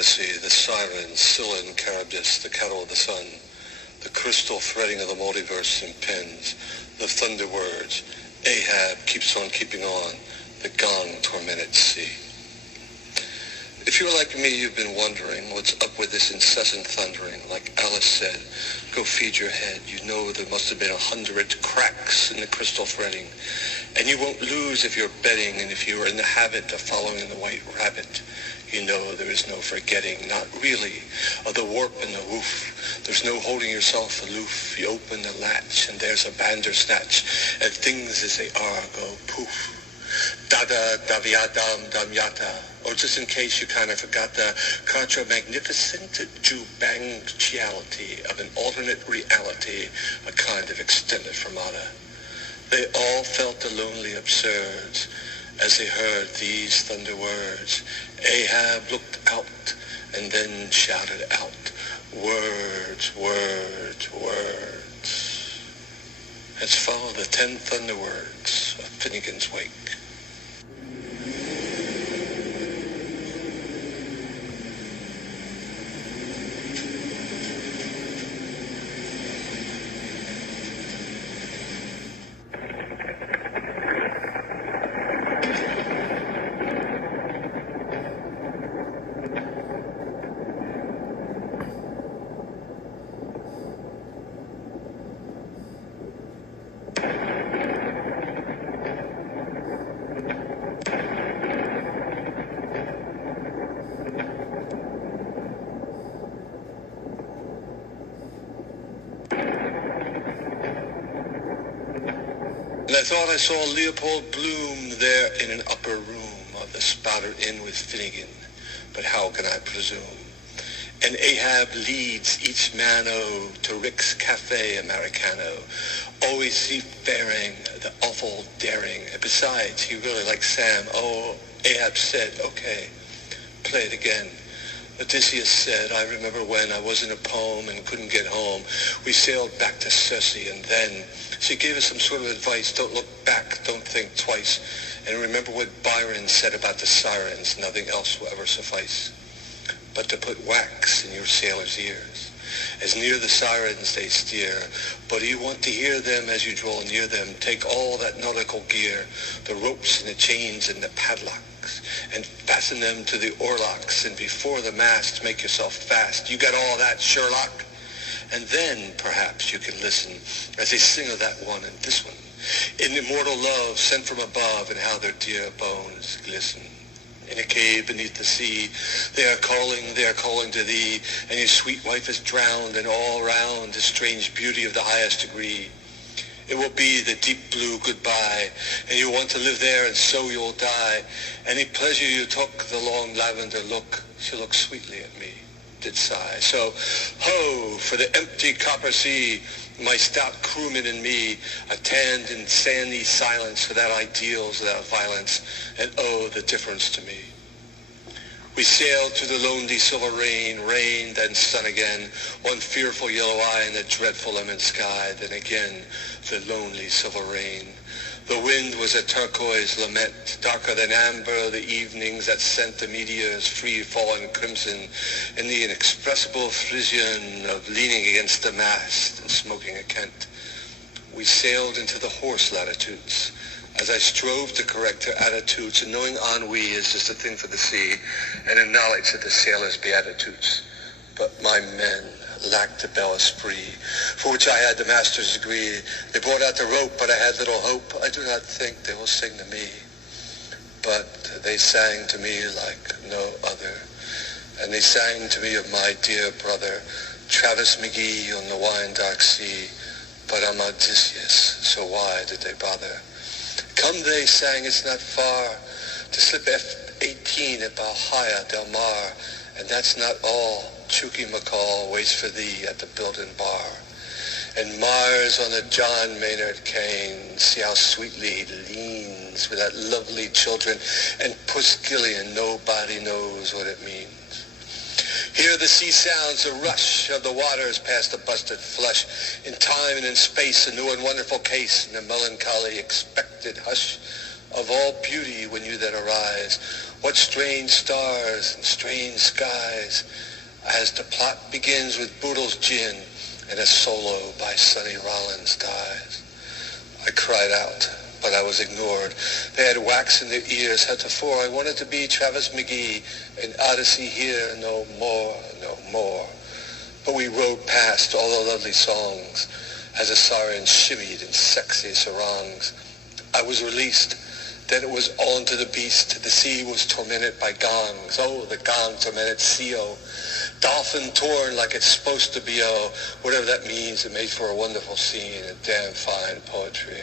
Odyssey, the sirens, Scylla and Charybdis, the cattle of the sun, the crystal threading of the multiverse in pens, the thunder words, Ahab keeps on keeping on, the gong tormented sea. If you're like me, you've been wondering what's up with this incessant thundering. Like Alice said, go feed your head. You know there must have been 100 cracks in the crystal threading. And you won't lose if you're betting, and if you are in the habit of following the white rabbit. You know there is no forgetting, not really, of the warp and the woof. There's no holding yourself aloof. You open the latch, and there's a bandersnatch, and things as they are go poof. Dada, daviadam, damyata. Or just in case you kind of forgot the contra magnificent jubanciality of an alternate reality, a kind of extended fermata. They all felt the lonely absurd as they heard these thunder words. Ahab looked out and then shouted out, words, words, words. Let's follow the 10 thunder words of Finnegan's Wake. And I thought I saw Leopold Bloom there in an upper room of the Spouter Inn with Finnegan, but how can I presume? And Ahab leads each mano to Rick's Cafe Americano, always seafaring, the awful daring, and besides, he really likes Sam. Oh, Ahab said, okay, play it again. Odysseus said, I remember when I was in a poem and couldn't get home. We sailed back to Circe, and then she gave us some sort of advice. Don't look back, don't think twice. And remember what Byron said about the sirens. Nothing else will ever suffice but to put wax in your sailor's ears. As near the sirens they steer, but you want to hear them as you draw near them. Take all that nautical gear, the ropes and the chains and the padlocks, and fasten them to the oarlocks, and before the mast make yourself fast. You got all that, Sherlock? And then perhaps you can listen as they sing of that one and this one, in immortal love sent from above, and how their dear bones glisten. In a cave beneath the sea, they are calling to thee, and your sweet wife is drowned, and all round the strange beauty of the highest degree. It will be the deep blue goodbye, and you want to live there, and so you'll die. Any pleasure you took, the long lavender look, she looked sweetly at me, did sigh. So, ho, for the empty copper sea, my stout crewman and me, attend in sandy silence for that ideals without violence, and oh, the difference to me. We sailed through the lonely silver rain, then sun again, one fearful yellow eye in the dreadful lemon sky, then again the lonely silver rain. The wind was a turquoise lament, darker than amber, the evenings that sent the meteors free-fallen crimson, in the inexpressible Frisian of leaning against the mast and smoking a Kent. We sailed into the horse latitudes, as I strove to correct her attitudes, and knowing ennui is just a thing for the sea, and a knowledge of the sailor's beatitudes. But my men lacked the bel esprit, for which I had the master's degree. They brought out the rope, but I had little hope. I do not think they will sing to me, but they sang to me like no other. And they sang to me of my dear brother, Travis McGee on the wine dark sea. But I'm Odysseus, so why did they bother? Come, they sang, it's not far to slip F-18 at Bahia del Mar, and that's not all. Chucky McCall waits for thee at the Building Bar. And Mars on the John Maynard cane, see how sweetly he leans with that lovely children, and Puss Gillian, nobody knows what it means. Hear the sea sounds, the rush of the waters past the busted flush, in time and in space, a new and wonderful case, in the melancholy expected hush of all beauty when you then arise. What strange stars and strange skies, as the plot begins with Boodle's gin and a solo by Sonny Rollins dies. I cried out, but I was ignored. They had wax in their ears heretofore. I wanted to be Travis McGee, an Odyssey here, no more, no more. But we rode past all the lovely songs as the siren shimmied in sexy sarongs. I was released. Then it was on to the beast. The sea was tormented by gongs. Oh, the gong tormented CO. Dolphin torn like it's supposed to be, oh, whatever that means. It made for a wonderful scene and damn fine poetry.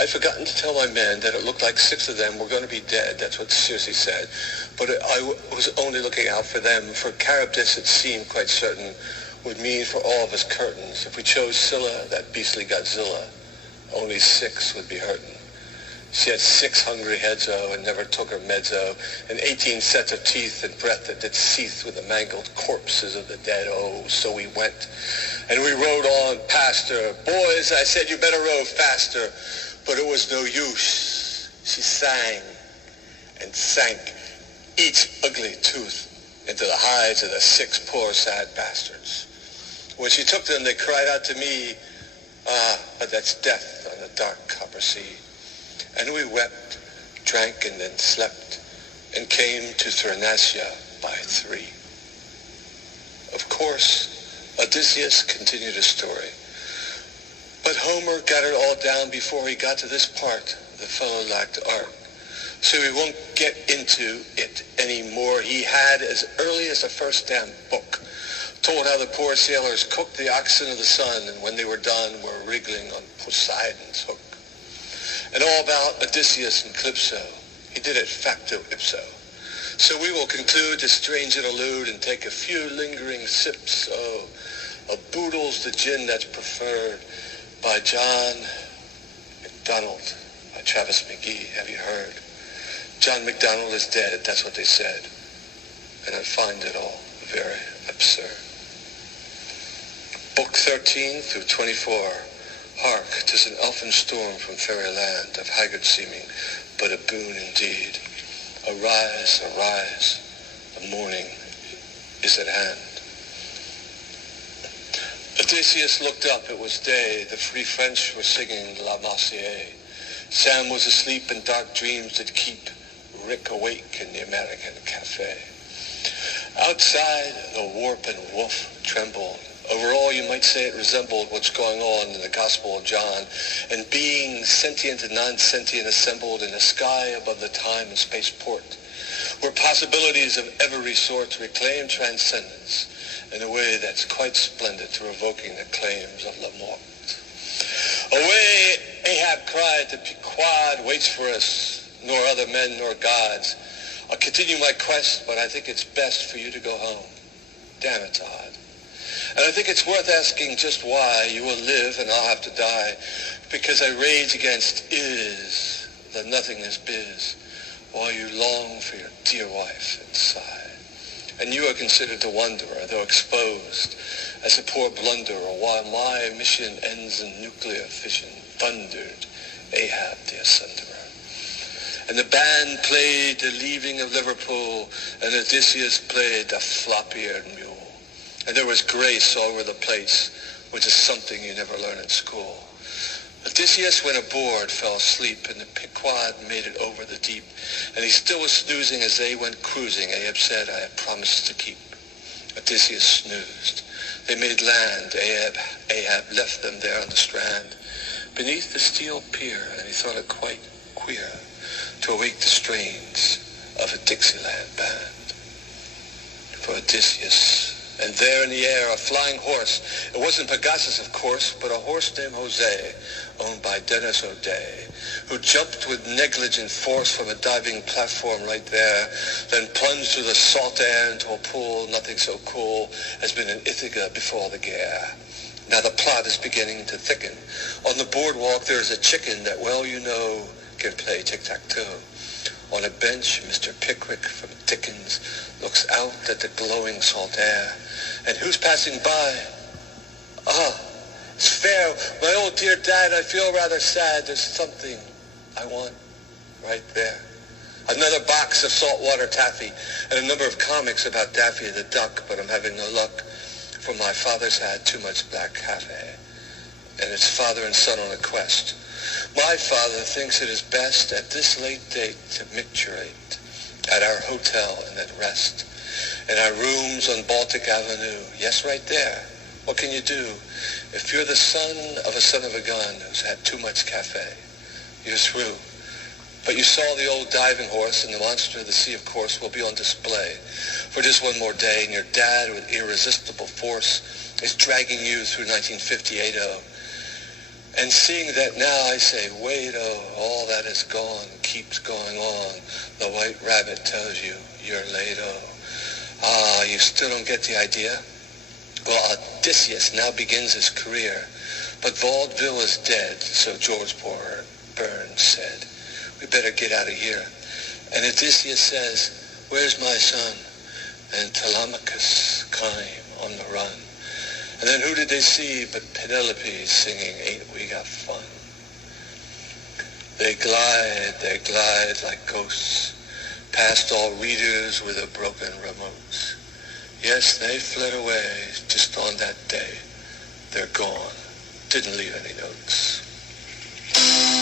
I'd forgotten to tell my men that it looked like 6 of them were going to be dead. That's what Circe said. But I was only looking out for them. For Charybdis, it seemed quite certain, would mean for all of us curtains. If we chose Scylla, that beastly Godzilla, only 6 would be hurting. She had 6 hungry heads, oh, and never took her meds, oh, and 18 sets of teeth and breath that did seethe with the mangled corpses of the dead, oh. So we went, and we rode on past her. Boys, I said, you better row faster. But it was no use. She sang and sank each ugly tooth into the hides of the 6 poor sad bastards. When she took them, they cried out to me, ah, but that's death on the dark copper sea. And we wept, drank, and then slept, and came to Thrinacia by 3. Of course, Odysseus continued his story. But Homer got it all down before he got to this part. The fellow lacked art. So we won't get into it anymore. He had, as early as the first damn book, told how the poor sailors cooked the oxen of the sun, and when they were done, were wriggling on Poseidon's hook. And all about Odysseus and Calypso. He did it facto ipso. So we will conclude this strange interlude and take a few lingering sips, oh, of Boodle's the gin that's preferred, by John MacDonald, by Travis McGee. Have you heard? John MacDonald is dead, that's what they said. And I find it all very absurd. Book 13 through 24. Hark, 'tis an elfin storm from fairyland, of haggard seeming, but a boon indeed. Arise, arise, the morning is at hand. Odysseus looked up, it was day. The free French were singing La Marseillaise. Sam was asleep and dark dreams did keep Rick awake in the American cafe. Outside, the warp and woof trembled. Overall, you might say it resembled what's going on in the Gospel of John, and beings sentient and non-sentient assembled in the sky above the time and space port, where possibilities of every sort reclaim transcendence in a way that's quite splendid to revoking the claims of La Morte. Away, Ahab cried, the Pequod waits for us, nor other men nor gods. I'll continue my quest, but I think it's best for you to go home. Damn, it's odd. And I think it's worth asking just why you will live and I'll have to die, because I rage against is, the nothingness biz, while you long for your dear wife and sigh. And you are considered a wanderer, though exposed as a poor blunderer, while my mission ends in nuclear fission, thundered Ahab the Assunderer. And the band played the leaving of Liverpool, and Odysseus played the flop-eared mule. And there was grace all over the place, which is something you never learn at school. Odysseus, when aboard, fell asleep, and the Pequod made it over the deep. And he still was snoozing as they went cruising. Ahab said, I have promised to keep. Odysseus snoozed. They made land. Ahab left them there on the strand, beneath the steel pier, and he thought it quite queer to awake the strains of a Dixieland band. For Odysseus, and there in the air, a flying horse. It wasn't Pegasus, of course, but a horse named Jose, owned by Dennis O'Day, who jumped with negligent force from a diving platform right there, then plunged through the salt air into a pool nothing so cool has been in Ithaca before the gare. Now the plot is beginning to thicken. On the boardwalk there is a chicken that, well, you know, can play tic-tac-toe. On a bench, Mr. Pickwick from Dickens looks out at the glowing salt air. And who's passing by? Ah, it's fair. My old dear dad, I feel rather sad. There's something I want right there. Another box of saltwater taffy, and a number of comics about Daffy the Duck, but I'm having no luck, for my father's had too much black cafe, and it's father and son on a quest. My father thinks it is best at this late date to micturate at our hotel and then rest. In our rooms on Baltic Avenue, yes, right there. What can you do? If you're the son of a gun who's had too much cafe, you're through. But you saw the old diving horse, and the monster of the sea, of course, will be on display for just one more day, and your dad, with irresistible force, is dragging you through 1958. And seeing that now, I say, wait, all that is gone, keeps going on. The white rabbit tells you, you're late, you still don't get the idea? Well, Odysseus now begins his career, but vaudeville is dead, so George Burns said. We better get out of here. And Odysseus says, where's my son? And Telemachus came on the run. And then who did they see but Penelope singing, Ain't We Got Fun? They glide like ghosts, past all readers with their broken remotes. Yes, they fled away just on that day. They're gone. Didn't leave any notes.